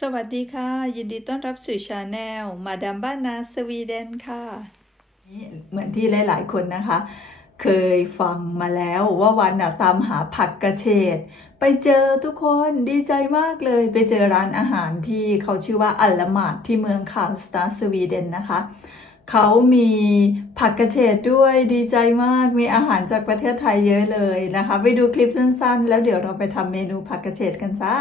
สวัสดีค่ะ ยินดีต้อนรับสู่ชาแนลมาดามบ้านนาสวีเดนค่ะเหมือนที่หลาย ๆ คนนะคะ เคยฟังมาแล้วว่าวันน่ะตามหาผักกระเฉดไปเจอทุกคนดีใจมากเลย ไปเจอร้านอาหารที่เขาชื่อว่าอัลลมาดที่เมืองคาร์ลสตาสวีเดนนะคะเขามีผักกระเฉดด้วยดีใจมากมีอาหารจากประเทศไทยเยอะเลยนะคะ ไปดูคลิปสั้น ๆ แล้วเดี๋ยวเราไปทำเมนูผักกระเฉดกันจ้า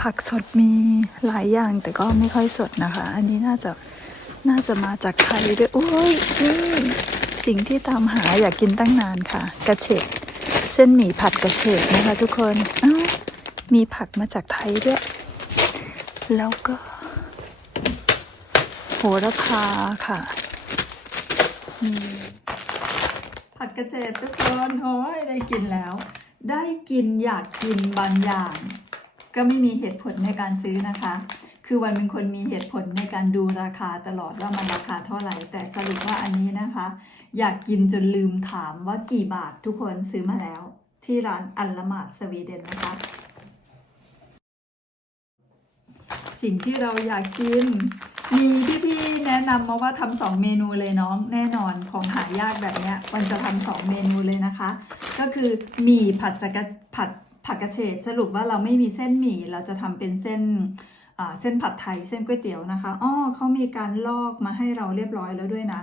ผักสดมีหลายอย่างแต่ก็ไม่ค่อยสดนะคะ อันนี้น่าจะน่าจะมาจากไทยด้วยโอ้ยนี่สิ่งที่ตามหาอยากกินตั้งนานค่ะ กระเฉดเส้นหมี่ผัดกระเฉดนะคะ ทุกคนอ้าวมีผักมาจากไทยด้วย แล้วก็ โหระพาค่ะผัดกระเฉดทุกคนโอ้ยได้กินแล้ว ได้กินอยากกินบางอย่าง ก็ไม่มีเหตุผลในการซื้อนะคะ คือวันเป็นคนมีเหตุผลในการดูราคาตลอดว่ามันราคาเท่าไหร่ แต่สรุปว่าอันนี้นะคะ อยากกินจนลืมถามว่ากี่บาททุกคนซื้อมาแล้ว ที่ร้านอัลละมาดสวีเดนนะคะ สิ่งที่เราอยากกินมีพี่ๆแนะนำมาว่าทำสองเมนูเลยน้องแน่นอนของหายากแบบเนี้ยวันจะทำสองเมนูเลยนะคะ ก็คือหมี่ผัดจักระผัด ผักกระเฉดสรุปว่าเราไม่มีเส้นหมี่เราจะทำเป็นเส้นเส้นผัดไทยเส้นก๋วยเตี๋ยวนะคะอ้อเขามีการลอกมาให้เราเรียบร้อยแล้วด้วยนะ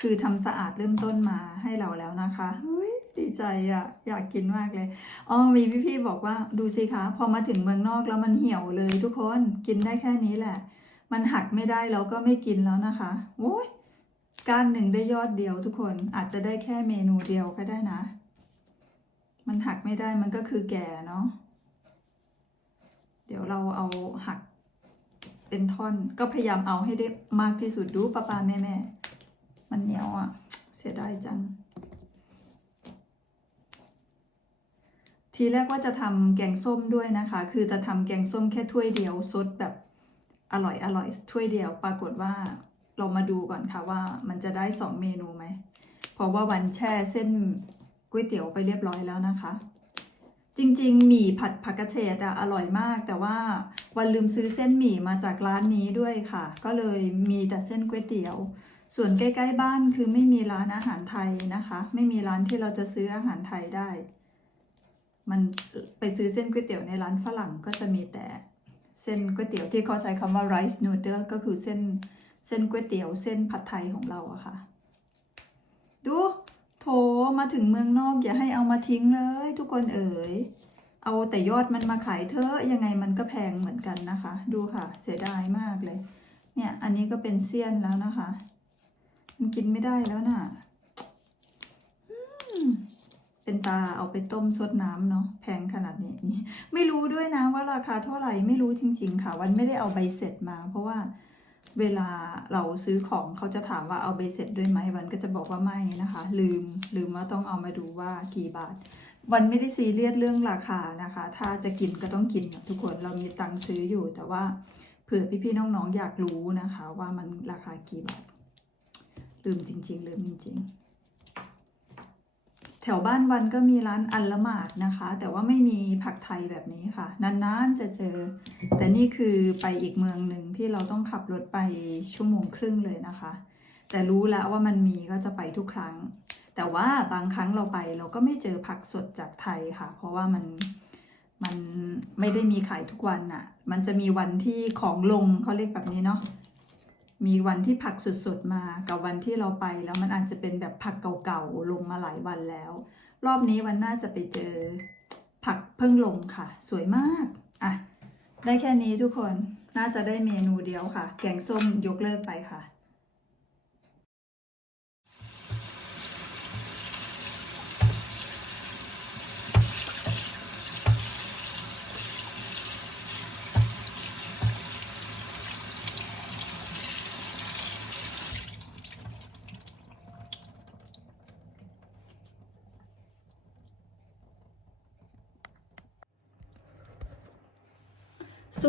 คือทำสะอาดเริ่มต้นมาให้เราแล้วนะคะเฮ้ยดีใจอะอยากกินมากเลยอ๋อมีพี่ๆบอกว่าดูสิคะพอมาถึงเมืองนอกแล้วมันเหี่ยวเลยทุกคนกินได้แค่นี้แหละ มันหักไม่ได้เราก็ไม่กินแล้วนะคะโอ้ยก้านหนึ่งได้ยอดเดียวทุกคนอาจจะได้แค่เมนูเดียวก็ได้นะ มันหักไม่ได้มันก็คือแก่เนาะ เดี๋ยวเราเอาหักเป็นท่อนก็พยายามเอาให้ได้มากที่สุดดูป้าป้าแม่แม่มันเหนียวอะ่ะ เสียดายจัง ทีแรกว่าจะทำแกงส้มด้วยนะคะ คือจะทำแกงส้มแค่ถ้วยเดียวซดแบบอร่อยอร่อยถ้วยเดียว ปรากฏว่าเรามาดูก่อนค่ะว่ามันจะได้สองเมนูไหม เพราะว่าวันแช่เส้น ก๋วยเตี๋ยวไปเรียบร้อยแล้วนะคะ จริงๆหมี่ผัดผักกระเฉดอะอร่อยมาก แต่ว่าวันลืมซื้อเส้นหมี่มาจากร้านนี้ด้วยค่ะ ก็เลยมีแต่เส้นก๋วยเตี๋ยว ส่วนใกล้ๆบ้านคือไม่มีร้านอาหารไทยนะคะ ไม่มีร้านที่เราจะซื้ออาหารไทยได้ มันไปซื้อเส้นก๋วยเตี๋ยวในร้านฝรั่งก็จะมีแต่เส้นก๋วยเตี๋ยวที่เขาใช้คำว่า rice noodle ก็คือเส้นเส้นก๋วยเตี๋ยวเส้นผัดไทยของเราอะค่ะ ดู ถมาถึงเมืองนอกอย่าให้เอามาทิ้งเลย ทุกคนเอ๋ย เอาแต่ยอดมันมาขายเถอะยังไงมันก็แพงเหมือนกันนะคะ ดูค่ะ เสียดายมากเลย เนี่ย อันนี้ก็เป็นเซียนแล้วนะคะ มันกินไม่ได้แล้วน่ะเป็นตาเอาไปต้มซดน้ำเนาะแพงขนาดนี้นี่ไม่รู้ด้วยนะว่าราคาเท่าไหร่ไม่รู้จริง ๆ ค่ะ วันไม่ได้เอาใบเสร็จมา เพราะว่า เวลาเราซื้อของเขาจะถามว่าเอาใบเสร็จด้วยไหมวันก็จะบอกว่าไม่นะคะ ลืมลืมว่าต้องเอามาดูว่ากี่บาท วันไม่ได้ซีเรียสเรื่องราคานะคะ ถ้าจะกินก็ต้องกินทุกคนเรามีตังค์ซื้ออยู่ แต่ว่าเผื่อพี่ๆน้องๆอยากรู้นะคะ ว่ามันราคากี่บาทลืมจริง ๆ ลืมจริง ๆ แถวบ้านวันก็มีร้านอัลละหมาดนะคะ แต่ว่าไม่มีผักไทยแบบนี้ค่ะ นานๆจะเจอ แต่นี่คือไปอีกเมืองหนึ่งที่เราต้องขับรถไปชั่วโมงครึ่งเลยนะคะ แต่รู้แล้วว่ามันมีก็จะไปทุกครั้ง แต่ว่าบางครั้งเราไปเราก็ไม่เจอผักสดจากไทยค่ะ เพราะว่ามันมันไม่ได้มีขายทุกวันน่ะ มันจะมีวันที่ของลงเขาเรียกแบบนี้เนาะ มีวันที่ผักสดๆมากับวันที่เราไปแล้วมันอาจจะเป็นแบบผักเก่าๆลงมาหลายวันแล้ว รอบนี้วันน่าจะไปเจอ ผักเพิ่งลงค่ะ สวยมากอะได้แค่นี้ทุกคนน่าจะได้เมนูเดียวค่ะ แกงส้มยกเลิกไปค่ะ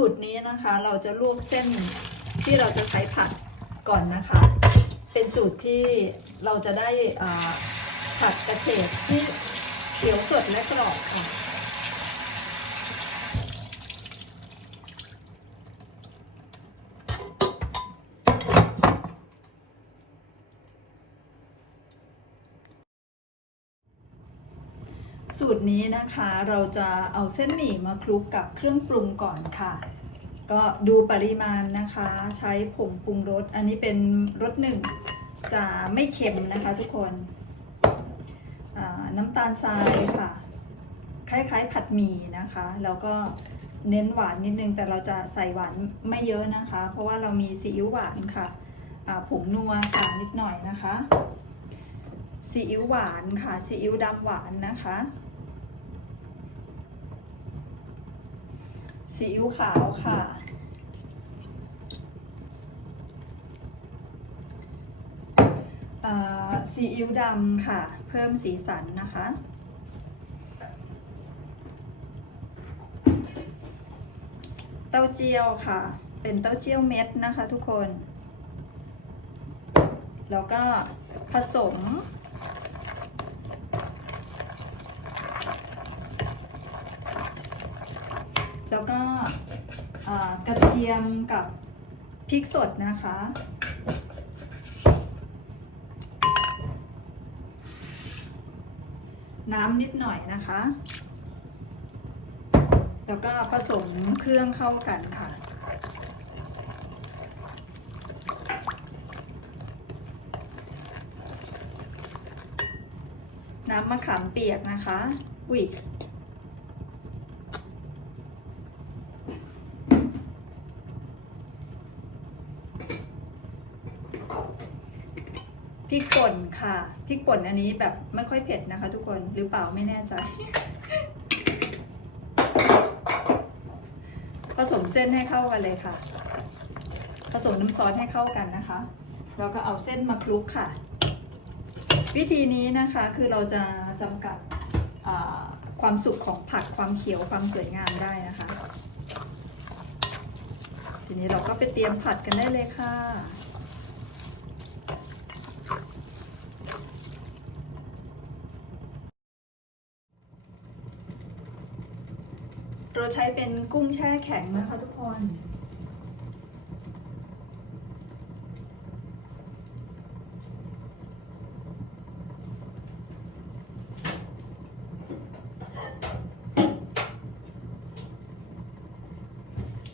สูตรนี้นะคะ เราจะลวกเส้นที่เราจะใช้ผัดก่อนนะคะ เป็นสูตรที่เราจะได้ผัดกระเฉดที่เขียวสดและกรอบค่ะ นี้นะคะ เราจะเอาเส้นหมี่มาคลุกกับเครื่องปรุงก่อนค่ะ ก็ดูปริมาณนะคะ ใช้ผงปรุงรส อันนี้เป็นรสหนึ่งจะไม่เค็มนะคะทุกคนน้ำตาลทรายค่ะ คล้ายๆผัดหมี่นะคะ แล้วก็เน้นหวานนิดนึง แต่เราจะใส่หวานไม่เยอะนะคะ เพราะว่าเรามีซีอิ๊วหวานค่ะผงนัวค่ะนิดหน่อยนะคะซีอิ๊วหวานค่ะซีอิ๊วดำหวานนะคะ ซีอิ๊วขาวค่ะ ซีอิ๊วดำค่ะ เพิ่มสีสันนะคะ เต้าเจี้ยวค่ะ เป็นเต้าเจี้ยวเม็ดนะคะทุกคน แล้วก็ผสม แล้วก็อ่า กระเทียมกับพริกสดนะคะ น้ำนิดหน่อยนะคะ แล้วก็ผสมเครื่องเข้ากันค่ะน้ำมะขามเปียกนะคะ อุ้ย ริกป่นค่ะ พริกป่นอันนี้แบบไม่ค่อยเผ็ดนะคะ ทุกคน หรือเปล่าไม่แน่ใจ ผสมเส้นให้เข้ากันเลยค่ะ ผสมน้ำซอสให้เข้ากันนะคะ แล้วก็เอาเส้นมาคลุกค่ะ วิธีนี้นะคะคือเราจะจำกัดความสุกของผักความเขียวความสวยงามได้นะคะ ทีนี้เราก็ไปเตรียมผัดกันได้เลยค่ะ เรา ใช้เป็นกุ้งแช่แข็งนะคะทุกคน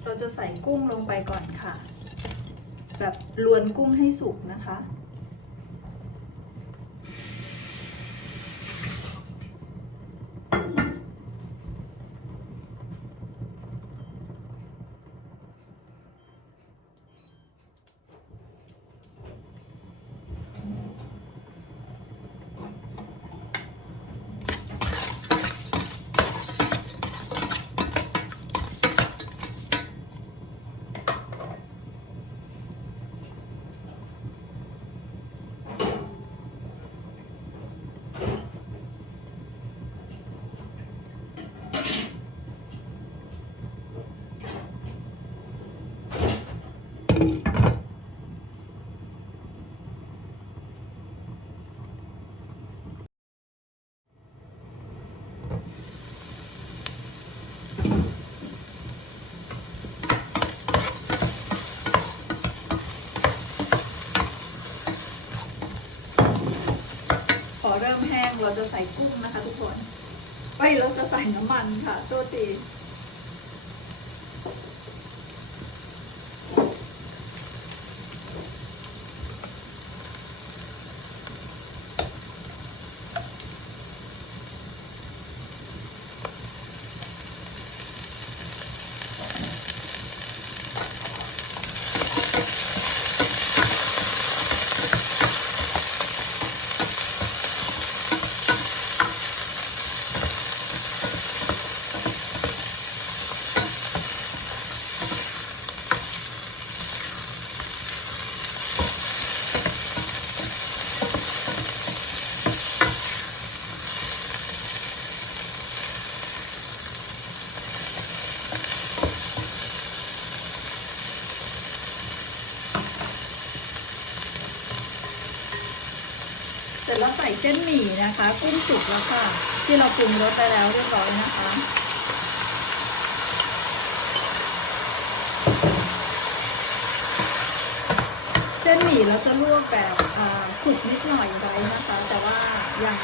เราจะใส่กุ้งลงไปก่อนค่ะ แบบลวนกุ้งให้สุกนะคะ พอเริ่มแห้งเราจะใส่กุ้งนะคะทุกคน ไปเราจะใส่น้ำมันค่ะ โทษที นะคะ กุ้งสุกแล้วค่ะ ที่เราปรุงรสไปแล้วเรียบร้อยนะคะเส้นหมี่เราจะลวกแบบสุกนิดหน่อยไว้นะคะ แต่ว่ายัง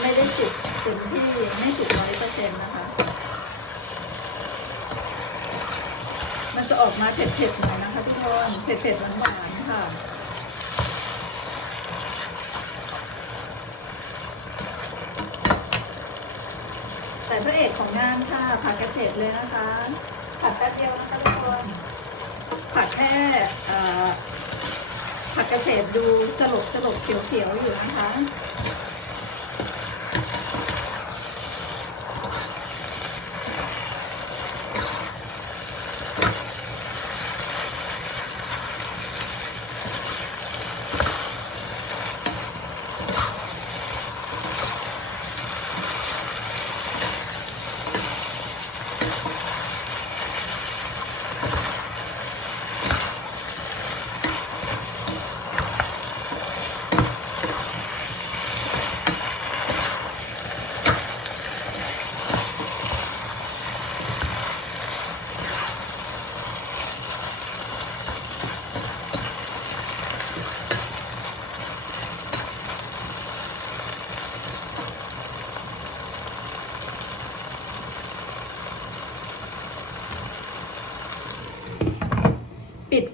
ไม่ได้สุกเต็มที่ไม่สุกร้อยเปอร์เซ็นต์นะคะ มันจะออกมาเผ็ดๆหน่อยนะคะทุกคนเผ็ดๆหวานๆค่ะ พระเอกของงานค่ะ ผักกระเฉดเลยนะคะ ผัดแป๊บเดียวนะคะทุกคน ผัดแค่ผักกระเฉดดูสลบสลบเขียวๆอยู่นะคะ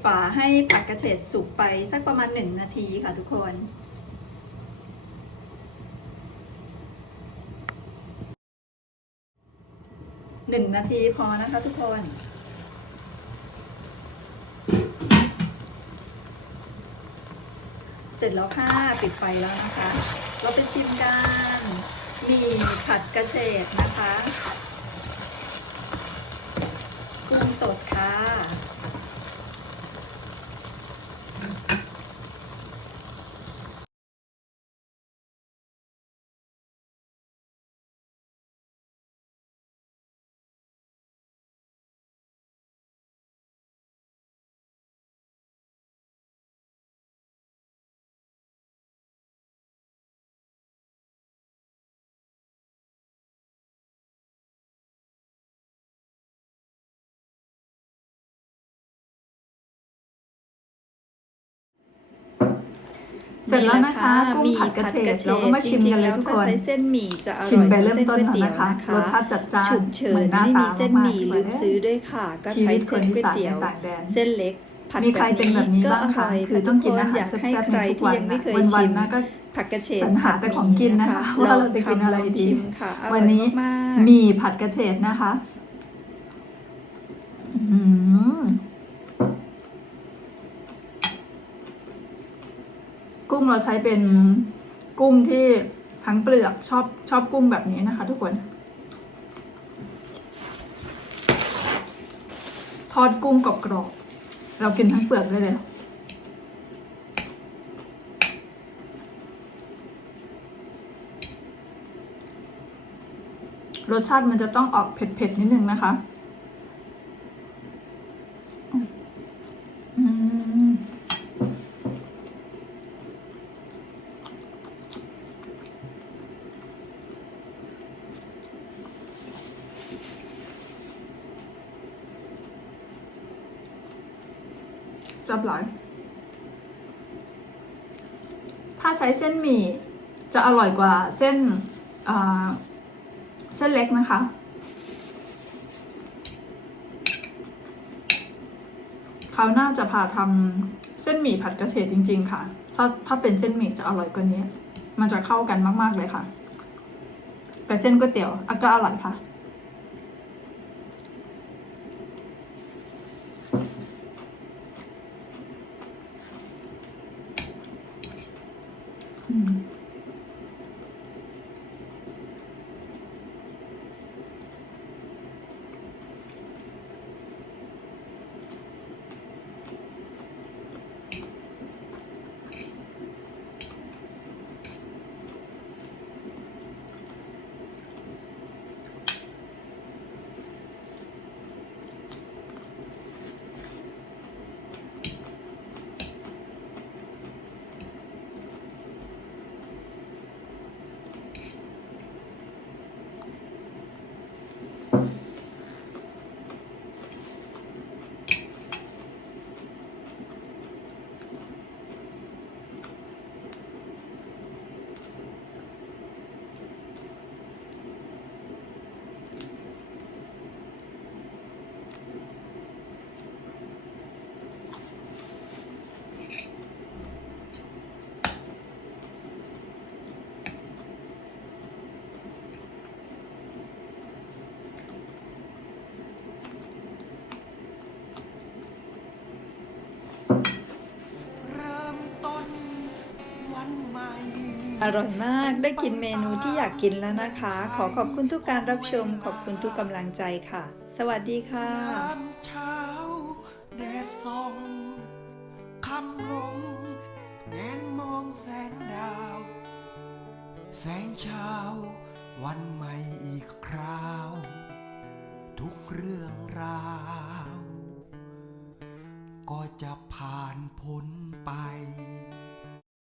ฝาให้ผักกระเฉดสุกไปสักประมาณหนึ่งนาทีค่ะทุกคน หนึ่งนาทีพอนะคะทุกคนเสร็จแล้วค่ะปิดไฟแล้วนะคะ เราไปชิมกันมีผัดกระเฉดนะคะกุ้งสดค่ะ เสร็จแล้วนะคะกุ้งผัดกระเฉดเราก็มาชิมกันเลยทุกคนจริงๆแวถ้าใช้เส้นหมี่จะอร่อยชิมไปเริ่มต้นกว่าก่อนเส้นก๋วยเตี๋ยวนะคะนะคะรสชาติจัดจ้านฉุกเฉิเหมืนอนหน้าไม่ตามีเส้นหมี่ากๆลืมซื้อด้วยค่ะ ก็ชีใช้วิตคเส้นนอีก๋วยสานเตี๋ยวในต่างแดนเส้นเล็กผัดมีใครเป็นแบบนี้ก็บ้างอคะร่อยคือต้องกินอาหารอยากให้แซ่บๆใครทุกที่วันยังไม่เคยวันชิมๆนะก็ผักกระเฉดสรรหาแต่ของกินนะคะว่าเราจะกินอะไรดีชิมค่ะอร่อยวันนี้มากๆมีผัดกระเฉดนะคะ อืม กุ้งเราใช้เป็นกุ้งที่ทั้งเปลือกชอบชอบกุ้งแบบนี้นะคะ ทุกคน ทอดกุ้งกรอบๆเรากินทั้งเปลือกได้เลยรสชาติมันจะต้องออกเผ็ดๆนิดนึงนะคะ อืมับหลาย ถ้าใช้เส้นหมี่จะอร่อยกว่าเส้นเส้นเล็กนะคะคราหน้าจะพาทำเส้นหมี่ผัดกระเฉดจริง ๆ ค่ะ ถ้าถ้าเป็นเส้นหมี่จะอร่อยกว่านี้ มันจะเข้ากันมาก ๆ เลยค่ะ แต่เส้นก๋วยเตี๋ยวก็อร่อยค่ะ อืม อร่อยมากได้กินเมนูที่อยากกินแล้วนะคะ ขอขอบคุณทุกการรับชม ขอบคุณทุกกำลังใจค่ะ สวัสดีค่ะเช้าแดดส่องคำลงแงนมองแสงดาว แสงเช้า วันใหม่อีกคราว ทุกเรื่องราว ก็จะผ่านพ้นไป